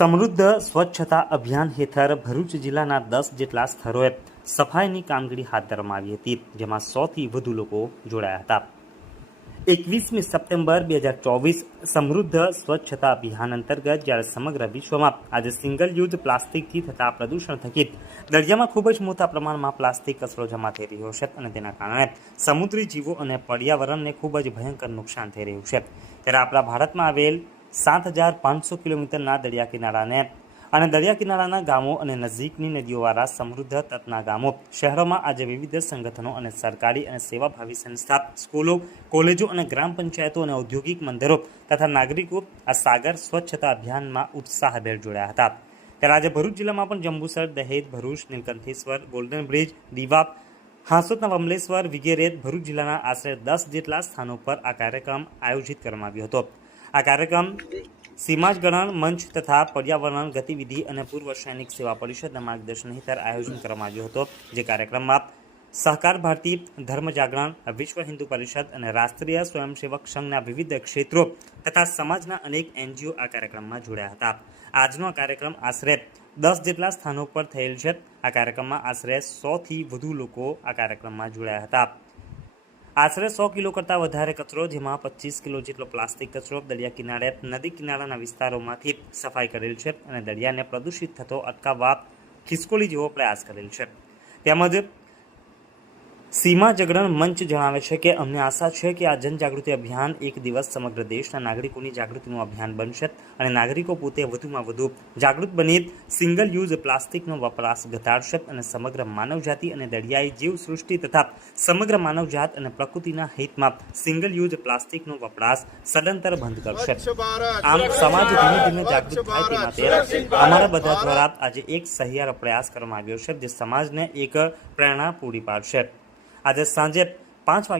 સમૃદ્ધ સ્વચ્છતા અભિયાન હેઠળ ભરૂચ જિલ્લાના દસ જેટલા સ્થળોએ સફાઈની કામગીરી હાથ ધરવામાં આવી હતી, જેમાં સોથી વધુ લોકો જોડાયા હતા. એકવીસમી સપ્ટેમ્બર બે હજાર ચોવીસ સમૃદ્ધ સ્વચ્છતા અભિયાન અંતર્ગત જ્યારે સમગ્ર વિશ્વમાં આજે સિંગલ યુઝ પ્લાસ્ટિકથી થતા પ્રદૂષણ થકી દરિયામાં ખૂબ જ મોટા પ્રમાણમાં પ્લાસ્ટિક કચરો જમા થઈ રહ્યો છે અને તેના કારણે સમુદ્રી જીવો અને પર્યાવરણને ખૂબ જ ભયંકર નુકસાન થઈ રહ્યું છે. ત્યારે આપણા ભારતમાં આવેલ સાત હજાર પાંચસો કિલોમીટરના દરિયા કિનારાને. અને દરિયા કિનારાના ગામો અને નજીકની નદીઓવાળા સમૃદ્ધ તટના ગામો. શહેરોમાં આજે વિવિધ સંગઠનો અને સરકારી અને સેવાભાવી સંસ્થા, સ્કૂલો, કોલેજો અને ગ્રામ પંચાયતો અને ઔદ્યોગિક મંદિરો તથા નાગરિકો આ સાગર સ્વચ્છતા અભિયાનમાં ઉત્સાહભેર જોડાયા હતા. ત્યારે આજે ભરૂચ જિલ્લામાં પણ જંબુસર, દહેજ, ભરૂચ, નીલકંઠેશ્વર, ગોલ્ડન બ્રિજ, દીવા, હાંસોદના બમલેશ્વર વિગેરે ભરૂચ જિલ્લાના આશરે દસ જેટલા સ્થાનો પર આ કાર્યક્રમ આયોજિત કરવામાં આવ્યો હતો. આ કાર્યક્રમ સીમાજ ગણન મંચ તથા પર્યાવરણ, ગતિવિધિ અને પૂર્વ સૈનિક સેવા પરિષદના માર્ગદર્શન હેઠળ આયોજન કરવામાં આવ્યો હતો. જે કાર્યક્રમમાં સહકાર ભારતી, ધર્મ જાગરણ, વિશ્વ હિન્દુ પરિષદ અને રાષ્ટ્રીય સ્વયંસેવક સંઘના વિવિધ ક્ષેત્રો તથા સમાજના અનેક એનજીઓ આ કાર્યક્રમમાં જોડાયા હતા. આજનો આ કાર્યક્રમ આશરે દસ જેટલા સ્થાનો પર થયેલ છે. આ કાર્યક્રમમાં આશરે સોથી વધુ લોકો આ કાર્યક્રમમાં જોડાયા હતા. આશરે સો કિલો કરતાં વધારે કચરો, જેમાં પચીસ કિલો જેટલો પ્લાસ્ટિક કચરો દરિયા કિનારે, નદી કિનારાના વિસ્તારોમાંથી સફાઈ કરેલ છે અને દરિયાને પ્રદૂષિત થતો અટકાવવા ખિસકોલી જેવો પ્રયાસ કરેલ છે. તેમજ સીમા જગરણ મંચ જણાવે છે કે અમને આશા છે કે આ જનજાગૃતિ અભિયાન એક દિવસ સમગ્ર દેશના નાગરિકોની જાગૃતિનું અભિયાન બનશે અને નાગરિકો પોતે વધુમાં વધુ જાગૃત બની સિંગલ યુઝ પ્લાસ્ટિકનો વપરાશ ઘટાડશે અને સમગ્ર માનવજાતિ અને દરિયાઈ જીવ સૃષ્ટિ તથા સમગ્ર માનવજાત અને પ્રકૃતિના હિતમાં સિંગલ યુઝ પ્લાસ્ટિકનો વપરાશ સદંતર બંધ કરશે. આમ સમાજ ધીમે ધીમે જાગૃત થાય તે માટે અમારા બધા દ્વારા આજે એક સહિયારો પ્રયાસ કરવામાં આવ્યો છે, જે સમાજને એક પ્રેરણા પૂરી પાડશે. આજે સાંજે પાંચ વાગે